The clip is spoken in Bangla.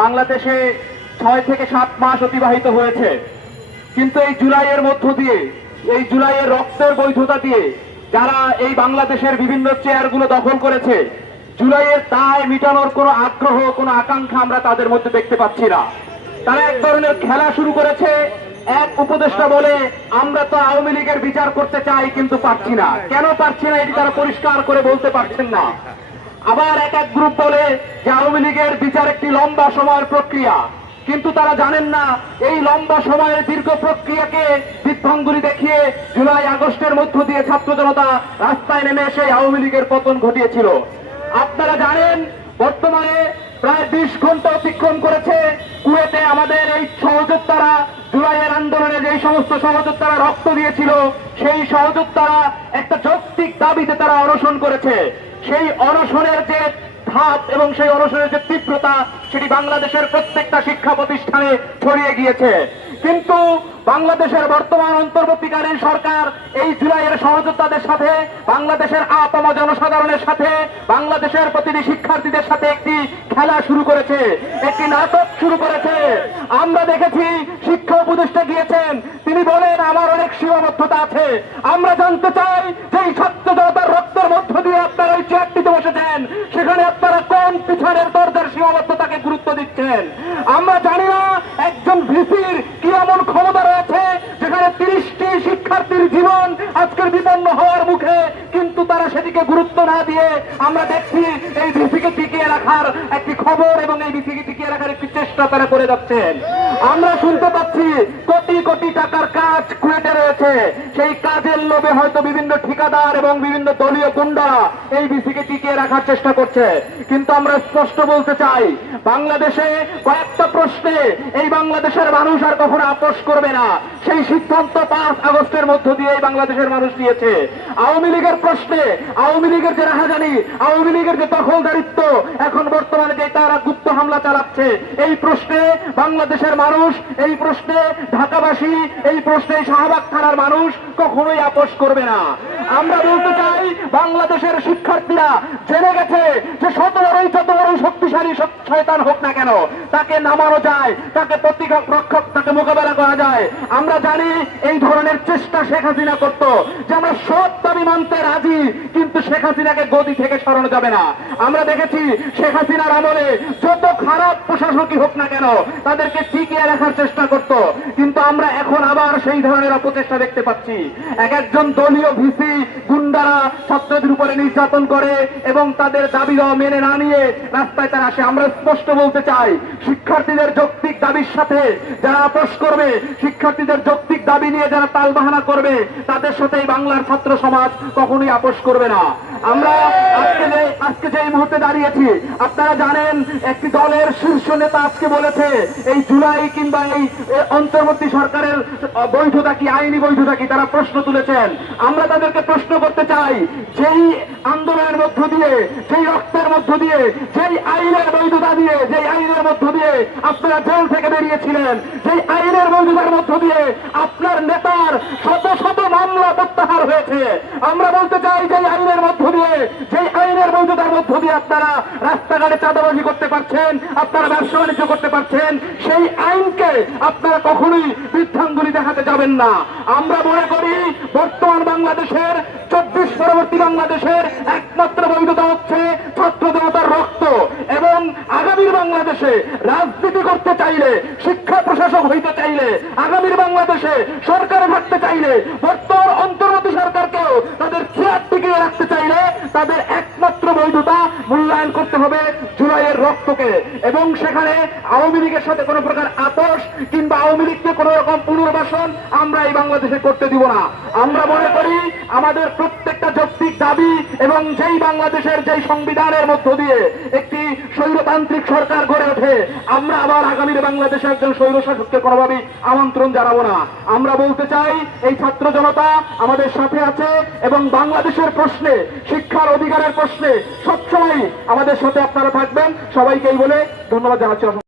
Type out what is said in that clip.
বাংলাদেশে 6 থেকে 7 মাস অতিবাহিত হয়েছে, কিন্তু এই জুলাইয়ের মধ্য দিয়ে, এই জুলাইয়ের রক্তের বৈধতা দিয়ে যারা এই বাংলাদেশের বিভিন্ন চেয়ারগুলো দখল করেছে, জুলাইয়ের দায় মিটানোর কোনো আগ্রহ, কোনো আকাঙ্ক্ষা আমরা তাদের মধ্যে দেখতে পাচ্ছি না। তারা এক ধরনের খেলা শুরু করেছে। এক উপদেষ্টা বলে, আমরা তো আওয়ামী লীগের বিচার করতে চাই কিন্তু পারছি না। কেন পারছি না এটি তারা পরিষ্কার করে বলতে পারছেন না। আবার এক গ্রুপ বলে যে আওয়ামী লীগের বিচার একটি লম্বা সময়ের প্রক্রিয়া, কিন্তু তারা জানেন না এই লম্বা সময়ের দীর্ঘ প্রক্রিয়াকে বিধ্বংগুলি দেখিয়ে জুলাই আগস্টের মধ্য দিয়ে ছাত্র জনতা রাস্তায় নেমে এসে আওয়ামী লীগের পতন ঘটিয়েছিল। আপনারা জানেন বর্তমানে প্রায় 20 ঘন্টা অতিক্রম করেছে। কুয়েটে আমাদের এই সহযোদ্ধারা জুলাইয়ের আন্দোলনে যে সমস্ত সহযোদ্ধারা রক্ত দিয়েছিল, সেই সহযোদ্ধারা একটা যৌক্তিক দাবিতে তারা অনশন করেছে। সেই অনশনের যে ধাপ এবং সেই অনশনের যে তীব্রতা, সেটি বাংলাদেশের প্রত্যেকটা শিক্ষা প্রতিষ্ঠানে ছড়িয়ে গিয়েছে। কিন্তু বাংলাদেশের বর্তমান অন্তর্বর্তীকালীন সরকার এই জুলাইয়ের সহযোদ্ধাদের সাথে, বাংলাদেশের আপাম জনসাধারণের সাথে, বাংলাদেশের প্রতিটি শিক্ষার্থীদের সাথে একটি খেলা শুরু করেছে, একটি নাটক শুরু করেছে। আমরা দেখেছি শিক্ষা উপদেষ্টা গিয়েছেন, তিনি বলেন আমার অনেক সীমাবদ্ধতা আছে। আমরা জানতে চাই যে এই ছাত্র জনতার রক্তের মধ্য দিয়ে আপনারা ওই চেয়ারটিতে বসেছেন, সেখানে আপনারা কোন পিছনের দরজার সীমাবদ্ধতাকে গুরুত্ব দিচ্ছেন? আমরা জানি না একজন ভিসির কি এমন ক্ষমতা রয়েছে যেখানে 30টি শিক্ষার্থীর জীবন আজকের বিপন্ন হওয়ার মুখে, কিন্তু তারা সেদিকে গুরুত্ব না দিয়ে আমরা দেখছি এই ভিসিকে টিকিয়ে রাখার একটি খবর এবং এই ভিসিকে টিকিয়ে রাখার একটি চেষ্টা তারা করে যাচ্ছেন। আমরা শুনতে পাচ্ছি কোটি কোটি টাকার কাজ কুয়েটে রয়েছে। সেই কাজের লোভে হয়তো বিভিন্ন ঠিকাদার এবং বিভিন্ন দলীয় গুন্ডা এই ভিসিকে টিকিয়ে রাখার চেষ্টা করছে। কিন্তু আমরা স্পষ্ট বলতে চাই, বাংলাদেশে কয়েকটা প্রশ্নে এই বাংলাদেশের মানুষ আর কখনো আপোষ করবে না। সেই সিদ্ধান্ত 5 আগস্টের মধ্য দিয়ে এই বাংলাদেশের মানুষ নিয়েছে। আওয়ামী লীগের প্রশ্নে, আওয়ামী লীগের যে রাহাজানি, আওয়ামী লীগের যে দখলদারিত্ব এখন বর্তমানে যে তারা গুপ্ত হামলা চালাচ্ছে, এই প্রশ্নে বাংলাদেশের মানুষ, এই প্রশ্নে ঢাকাবাসী, এই প্রশ্নে শাহবাগ থানার মানুষ কখনোই আপোষ করবে না। আমরা বলতে চাই, বাংলাদেশের শিক্ষার্থীরা জেনে গেছে যে যত বড়ই শক্তিশালী শয়তান হোক না কেন, তাকে নামানো যায়, তাকে রক্ষক, তাকে মোকাবেলা করা যায়। আমরা জানি এই ধরনের চেষ্টা শেখ হাসিনা করত, যে আমরা সব দাবি মানতে রাজি, কিন্তু শেখ হাসিনাকে গদি থেকে সরানো যাবে না। আমরা দেখেছি শেখ হাসিনার আমলে যত খারাপ প্রশাসকই হোক না কেন, তাদেরকে টিকিয়ে রাখার চেষ্টা করত। কিন্তু আমরা এখন আবার সেই ধরনের অপচেষ্টা দেখতে পাচ্ছি। একজন দলীয় ভিসি গুন্ডারা ছাত্রদের উপরে নির্যাতন করে এবং তাদের দাবি দেওয়া মেনে না নিয়ে রাস্তায় তারা আসে। আমরা স্পষ্ট বলতে চাই, শিক্ষার্থীদের যৌক্তিক দাবির সাথে যারা আপোষ করবে, শিক্ষার্থীদের যৌক্তিক দাবি নিয়ে যারা তালবাহানা করবে, তাদের সাথে এই বাংলার ছাত্র সমাজ কখনোই আপোষ করবে না। আমরা আজকে যে মুহূর্তে দাঁড়িয়েছি, আপনারা জানেন একটি দলের শীর্ষ নেতা আজকে বলেছে এই জুলাই কিংবা এই অন্তর্বর্তী সরকারের বৈধতা কি, আইনি বৈধতা কি, তারা প্রশ্ন তুলেছেন। আমরা তাদেরকে প্রশ্ন করতে চাই, যেই আন্দোলনের মধ্য দিয়ে, যেই রক্তের মধ্য দিয়ে, যেই আইনের বৈধতা দিয়ে, যেই আইনের মধ্য দিয়ে আপনারা জেল থেকে বেরিয়েছিলেন, যেই আইনের বৈধতার মধ্য দিয়ে আপনার নেতার শত শত মামলা প্রত্যাহার হয়েছে, আমরা বলতে চাই যে আইনের মধ্য দিয়ে, যেই আইনের বৈধতার মধ্য দিয়ে আপনারা রাস্তাঘাটে চাঁদাবাজি করতে পারছেন, আপনারা ব্যবসা বাণিজ্য করতে পারছেন, সেই আইনকে আপনারা কখনোই বৃদ্ধাঙ্গুলি দেখাতে যাবেন না। আমরা মনে করি বর্তমান বাংলাদেশের, 24 পরবর্তী বাংলাদেশের একমাত্র বৈধতা হচ্ছে ছাত্র জনতার রক্ত। এবং আগামীর বাংলাদেশে রাজনীতি করতে চাইলে, শিক্ষা প্রশাসক হইতে চাইলে, আগামীর বাংলাদেশে সরকারে থাকতে চাইলে, বর্তমান অন্তর্বর্তী সরকারকেও তাদের চেয়ার টিকিয়ে রাখতে চাইলে তাদের একমাত্র বৈধতা মূল্যায়ন করতে হবে জুলাইয়ের রক্তকে। এবং সেখানে আওয়ামী লীগের সাথে কোনো প্রকার আপোষ কিংবা আওয়ামী লীগকে কোন রকম পুনর্বাসন আমরা এই বাংলাদেশে করতে দিব না। আমরা মনে করি আমাদের প্রত্যেকটা যৌক্তিক দাবি এবং যেই বাংলাদেশের যেই সংবিধানের মধ্য দিয়ে একটি স্বৈরতান্ত্রিক সরকার গড়ে ওঠে, আমরা আবার আগামীর বাংলাদেশে একজন স্বৈরশাসককে কোনোভাবেই আমন্ত্রণ জানাবো না। আমরা বলতে চাই এই ছাত্র জনতা আমাদের সাথে আছে এবং বাংলাদেশের প্রশ্নে, শিক্ষার অধিকারের প্রশ্নে সবসময় আমাদের সাথে আপনারা থাকবেন। সবাইকেই বলে ধন্যবাদ জানাচ্ছি।